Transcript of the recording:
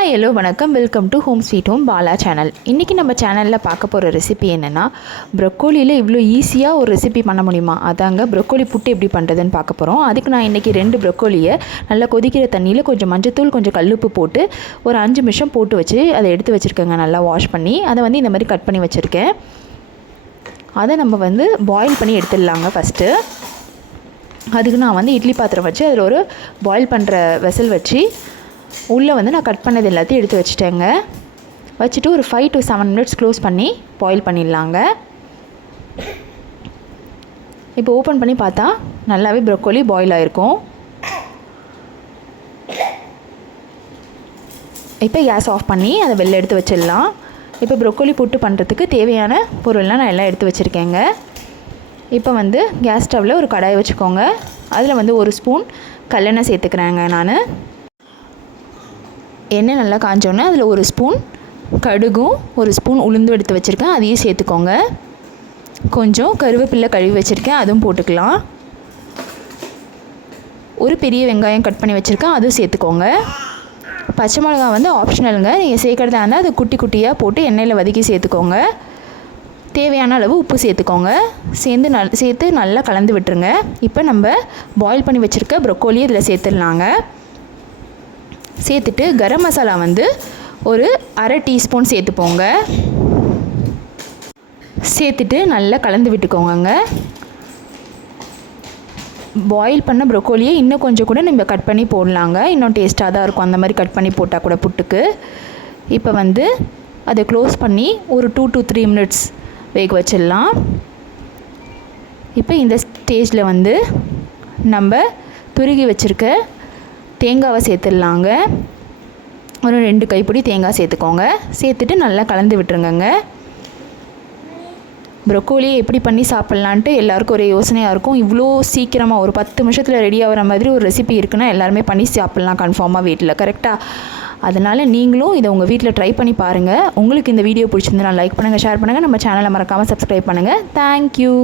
Hi hello வணக்கம், welcome to home sweet home Bala channel. இன்றைக்கி நம்ம சேனலில் பார்க்க போகிற ரெசிபி என்னென்னா, ப்ரொக்கோலியில் இவ்வளோ ஈஸியாக ஒரு ரெசிபி பண்ண முடியுமா, அதாங்க ப்ரொக்கோலி புட்டு எப்படி பண்ணுறதுன்னு பார்க்க போகிறோம். அதுக்கு நான் இன்றைக்கி 2 ப்ரொக்கோலியை நல்லா கொதிக்கிற தண்ணியில் கொஞ்சம் மஞ்சத்தூள், கொஞ்சம் கல்லுப்பு போட்டு ஒரு 5 நிமிஷம் போட்டு வச்சு அதை எடுத்து வச்சுருக்கேங்க. நல்லா வாஷ் பண்ணி அதை இந்த மாதிரி கட் பண்ணி வச்சுருக்கேன். அதை நம்ம பாயில் பண்ணி எடுத்துடலாங்க. ஃபஸ்ட்டு அதுக்கு நான் இட்லி பாத்திரம் வச்சு அதில் ஒரு பாயில் பண்ணுற வெசல் வச்சு உள்ளே நான் கட் பண்ணது எல்லாத்தையும் எடுத்து வச்சுட்டேங்க. வச்சுட்டு ஒரு 5 to 7 minutes க்ளோஸ் பண்ணி பாயில் பண்ணிடலாங்க. இப்போ ஓப்பன் பண்ணி பார்த்தா நல்லாவே ப்ரொக்கோலி பாயில் ஆகிருக்கும். இப்போ கேஸ் ஆஃப் பண்ணி அதை வெளில எடுத்து வச்சிடலாம். இப்போ ப்ரொக்கோலி புட்டு பண்ணுறதுக்கு தேவையான பொருள்லாம் நான் எல்லாம் எடுத்து வச்சுருக்கேங்க. இப்போ கேஸ் ஸ்டவ்வில் ஒரு கடாயை வச்சுக்கோங்க. அதில் 1 ஸ்பூன் கல்லெண்ணெய் சேர்த்துக்கிறேங்க. நான் எண்ணெய் நல்லா காஞ்சோன்னே அதில் 1 ஸ்பூன் கடுகும் 1 ஸ்பூன் உளுந்து எடுத்து வச்சுருக்கேன், அதையும் சேர்த்துக்கோங்க. கொஞ்சம் கருவேப்பிலை கழுவி வச்சுருக்கேன், அதுவும் போட்டுக்கலாம். ஒரு பெரிய வெங்காயம் கட் பண்ணி வச்சுருக்கேன், அதுவும் சேர்த்துக்கோங்க. பச்சை மிளகா ஆப்ஷனலுங்க, நீங்கள் சேர்க்குறதா இருந்தால் அது குட்டி குட்டியாக போட்டு எண்ணெயில் வதக்கி சேர்த்துக்கோங்க. தேவையான அளவு உப்பு சேர்த்துக்கோங்க. சேர்த்து நல்லா கலந்து விட்டுருங்க. இப்போ நம்ம பாயில் பண்ணி வச்சுருக்க ப்ரொக்கோலி இதில் சேர்த்துடலாங்க. சேர்த்துட்டு கரம் மசாலா ஒரு அரை டீஸ்பூன் சேர்த்துப்போங்க. சேர்த்துட்டு நல்லா கலந்து விட்டுக்கோங்க. பாயில் பண்ண ப்ரொக்கோலியை இன்னும் கொஞ்சம் கூட நம்ம கட் பண்ணி போடலாங்க, இன்னும் டேஸ்ட்டாக தான் இருக்கும். அந்த மாதிரி கட் பண்ணி போட்டால் கூட புட்டுக்கு. இப்போ அதை க்ளோஸ் பண்ணி ஒரு 2 to 3 minutes வேக வச்சிடலாம். இப்போ இந்த ஸ்டேஜில் நம்ம துருகி வச்சுருக்க தேங்காவை சேர்த்துடலாங்க. ஒரு 2 கைப்பிடி தேங்காய் சேர்த்துக்கோங்க. சேர்த்துட்டு நல்லா கலந்து விட்டுருங்கங்க. ப்ரொக்கோலியை எப்படி பண்ணி சாப்பிட்லான்ட்டு எல்லாருக்கும் ஒரே யோசனையாக இருக்கும். இவ்வளோ சீக்கிரமாக ஒரு 10 நிமிஷத்தில் ரெடி ஆகிற மாதிரி ஒரு ரெசிபி இருக்குன்னா எல்லாருமே பண்ணி சாப்பிட்லாம் கன்ஃபார்மாக வீட்டில், கரெக்டாக? அதனால் நீங்களும் இதை உங்கள் வீட்டில் ட்ரை பண்ணி பாருங்கள். உங்களுக்கு இந்த வீடியோ பிடிச்சிருந்தா லைக் பண்ணுங்கள், ஷேர் பண்ணுங்கள். நம்ம சேனலை மறக்காமல் சப்ஸ்கிரைப் பண்ணுங்கள். தேங்க்யூ.